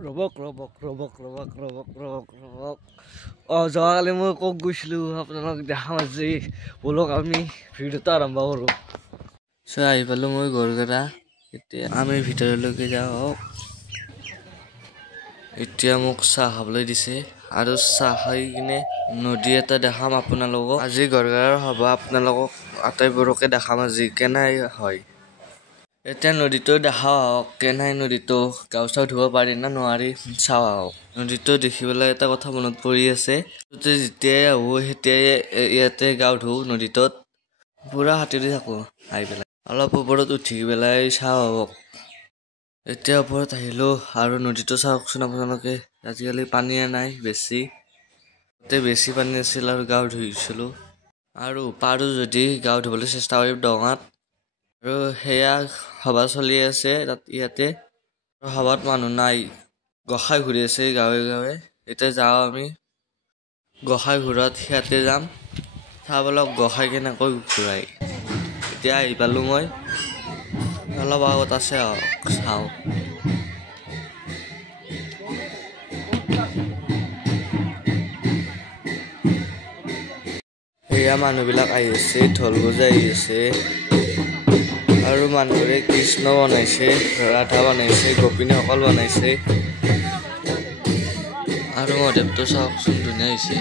ৰবক যোৱাকালি মই ক'ত গৈছিলোঁ আপোনালোক দেখাম আজি ব'লক আমি ভিডিঅ'টো আৰম্ভ কৰোঁ আহি পালোঁ মই গড়গেৰা এতিয়া আমি ভিতৰলৈকে যাওঁ এতিয়া মোক চাহ খাবলৈ দিছে আৰু চাহ খাই কিনে নদী এটা দেখাম আপোনালোকক আজি গড়গেৰাৰ সভা আপোনালোকক আটাইবোৰকে দেখাম আজি কেনাই হয় এতিয়া নদীটো দেখা হওক কেনাই নদীটো গাও চাও ধুব পাৰি না নোৱাৰি চাওঁ আহক নদীটো দেখিবলৈ এটা কথা মনত পৰি আছে যেতিয়াই আহোঁ তেতিয়াই ইয়াতে গাও ধুওঁ নদীটোত পুৰা হাতেৰে থাকোঁ আহি পেলাই অলপ ওপৰত উঠি পেলাই চাওঁ আহক এতিয়া ওপৰত আহিলোঁ আৰু নদীটো চাওকচোন আপোনালোকে আজিকালি পানীয়ে নাই বেছি পানী আছিল আৰু গাও ধুইছিলোঁ আৰু পাৰোঁ যদি গাও ধুবলৈ চেষ্টা কৰিম ডঙাত আৰু সেয়া সভা চলি আছে ইয়াতে সভাত মানুহ নাই গোসাই ঘূৰি আছে গাঁৱে গাঁৱে এতিয়া যাওঁ আমি গোসাই ঘূৰাত সিয়াতে যাম চাবলৈ গোসাই কেনেকৈ ঘূৰাই এতিয়া আহি পালোঁ মই অলপ আগত আছে চাওঁ এয়া মানুহবিলাক আহি আছে ঢোল বজাই আহি আছে আৰু মানুহবোৰে কৃষ্ণ বনাইছে ৰাধা বনাইছে গোপিনীসকল বনাইছে আৰু মধুদেৱটো চাওকচোন ধুনীয়া হৈছে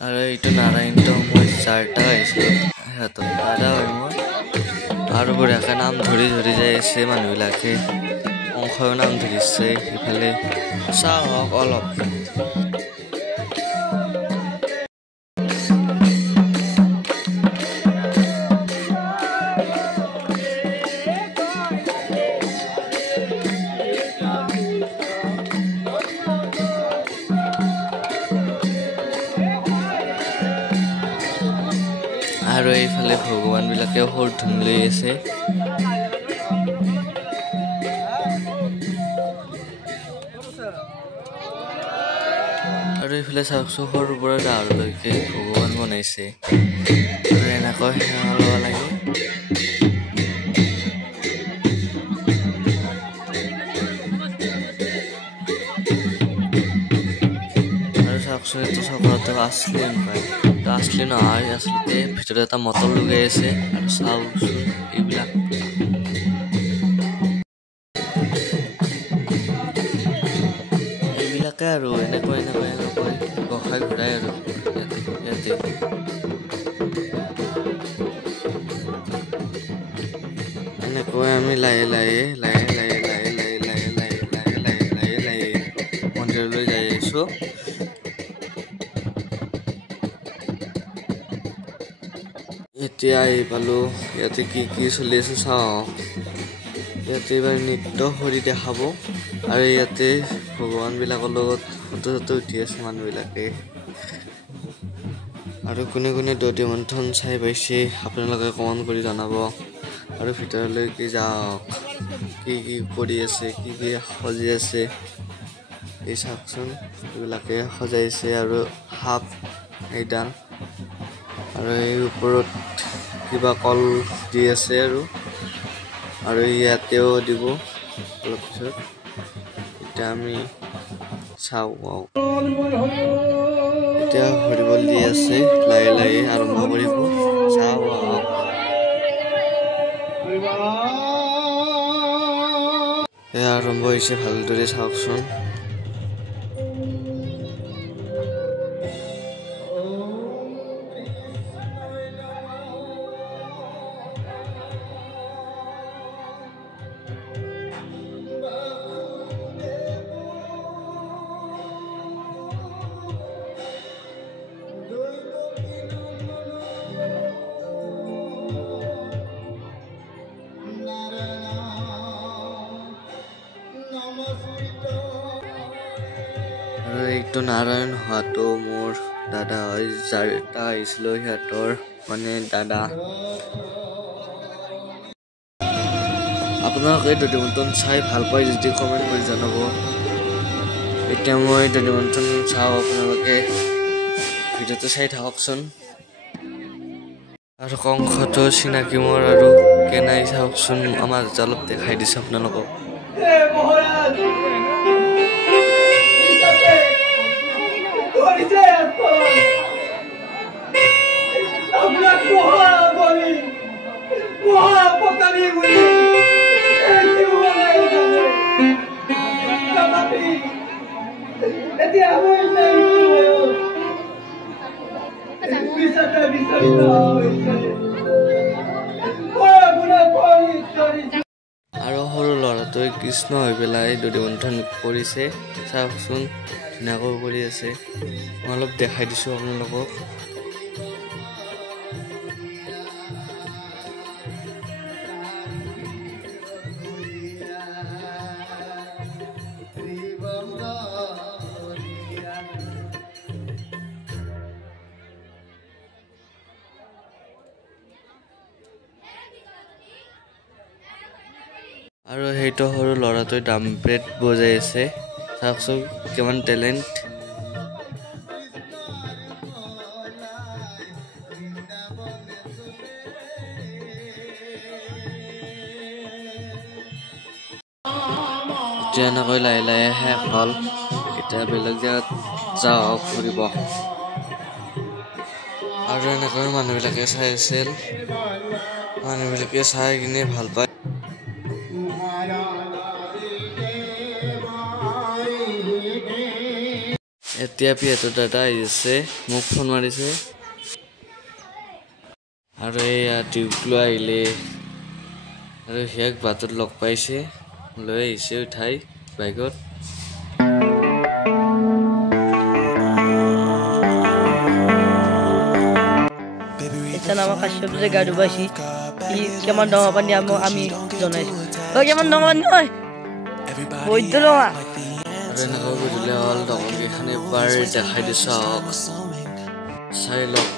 আৰু এইটো নাৰায়ণটো মই চাৰটা আহিছিলোঁ সিহঁতৰ দাদা হয় মই আৰু বঢ়িয়াকৈ নাম ধৰি যাই আছে মানুহবিলাকে অংশও নাম ধৰিছে ইফালে চাওঁ হওক অলপ আৰু এইফালে ভগৱানবিলাকেও সুৰ ধুন লৈ আছে আৰু এইফালে চাওকচোন সৰুৰ পৰা ডাঙৰলৈকে ভগৱান বনাইছে আৰু এনেকৈ সেৱা ল'ব লাগে আৰু চাওকচোন এইটো চকৰতে আছলি নাপায় আছলি নহয় আচলতে ভিতৰত এটা মটৰ লগাই আছে আৰু চাওকচোন এইবিলাক এইবিলাকে আৰু এনেকৈ গোসাই ঘূৰাই আৰু ইয়াতে এনেকৈ আমি লাহে লাহে মন্দিৰলৈ যাই আহিছোঁ এতিয়া আহি পালোঁ ইয়াতে কি চলি আছে চাওঁ ইয়াতে এইবাৰ নৃত্য কৰি দেখাব আৰু ইয়াতে ভগৱানবিলাকৰ লগত ফটো উঠি আছে মানুহবিলাকে আৰু কোনে কোনে দধি মন্থন চাই পাইছে আপোনালোকে কমেণ্ট কৰি জনাব আৰু ভিতৰলৈকে যাওক কি কৰি আছে কি সজাই আছে এই চাওকচোন এইবিলাকে সজাইছে আৰু সাপ এইডাল আৰু এই ওপৰত কিবা কল দি আছে আৰু ইয়াতেও দিব অলপ পিছত এতিয়া আমি চাওঁ এতিয়া হৰিবল দি আছে লাহে লাহে আৰম্ভ কৰিব চাওঁ এয়া আৰম্ভ হৈছে ভালদৰে চাওকচোন আৰু এইটো নাৰায়ণ হোৱাটো মোৰ দাদা হয় যাৰ এটা আহিছিলোঁ সিহঁতৰ মানে দাদা আপোনালোকে দধি মন্থন চাই ভাল পায় যদি কমেণ্ট কৰি জনাব এতিয়া মই দধি মন্থন চাওঁ আপোনালোকে ভিডিঅ'টো চাই থাককচোন আৰু কংসটো চিনাকি মোৰ আৰু কেনাই চাওকচোন আমাৰ অলপ দেখাই দিছে আপোনালোকক আৰু সৰু ল'ৰাটোৱে কৃষ্ণ হৈ পেলাই দধি মন্থন কৰিছে চাওকচোন ধুনীয়াকৈ কৰি আছে মই অলপ দেখাই দিছোঁ আপোনালোকক আৰু সেইটো সৰু ল'ৰাটোৱে ড্ৰাম পেড বজাই আছে চাওকচোন কিমান টেলেণ্ট এতিয়া এনেকৈ লাহে লাহে শেষ হ'ল এতিয়া বেলেগ জেগাত যাওক ফুৰিব আৰু এনেকৈ মানুহবিলাকে চাই আছিল মানুহবিলাকে চাই কিনে ভাল পায় এতিয়া পিহঁতৰ দাদা আহিছে মোক ফোন মাৰিছে আৰু এয়া টিউব লৈ আহিলে আৰু সিয়াক বাটত লগ পাইছে লৈ আহিছে উঠাই বাইকত Nama kasyap sa gado ba si keman dong apa ni ami donai. Oh keman dong apa ni? Boy itu loh. Ada nak aku jual hal dong. Kini bar dekai di shop. Saya lock.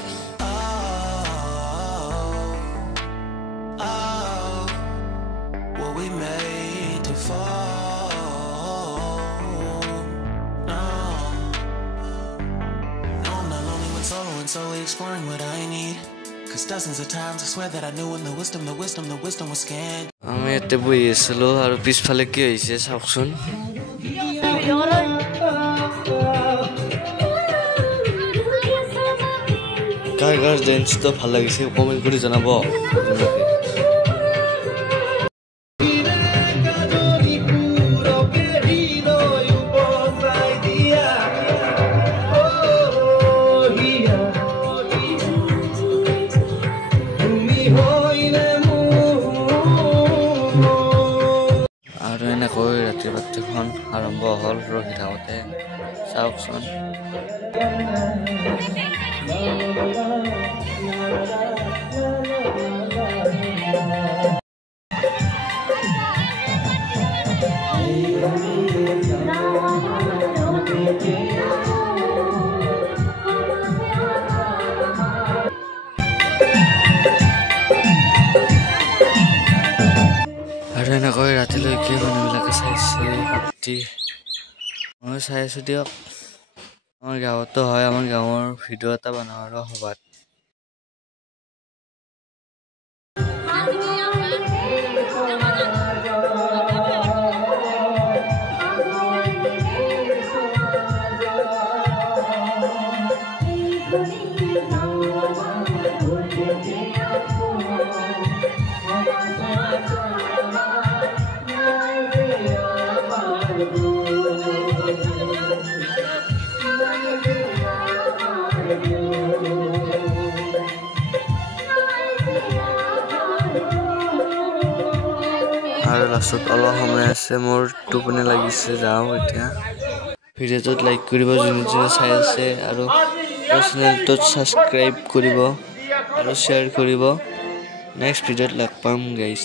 Slowly exploring what I need. Cause dozens of times I swear that I knew when the wisdom was scanned. আমি এতে বহি আছিলো আৰু পিছফালে কি হৈছে চাওকচোন কাৰ ডেন্সটো ভাল লাগিছে কমেন্ট কৰি জনাব আৰু এনেকৈ ৰাতি বাতিখন আৰম্ভ হ'ল ৰখি থাকোঁতে চাওকচোন আৰু এনেকৈ ৰাতিলৈকে মানুহবিলাকে চাইছে ৰাতি মই চাই আছোঁ দিয়ক আমাৰ গাঁৱতো হয় আমাৰ গাঁৱৰ ভিডিঅ' এটা বনোৱাৰ সভাত আৰু লাষ্টত অলপ সময় আছে মোৰ টোপনি লাগিছে যাওঁ এতিয়া ভিডিঅ'টোত লাইক কৰিব যোনে যোনে চাই আছে আৰু চেনেলটোত ছাবস্ক্ৰাইব কৰিব আৰু শ্বেয়াৰ কৰিব নেক্সট ভিডিঅ'ত লগ পাম গাইজ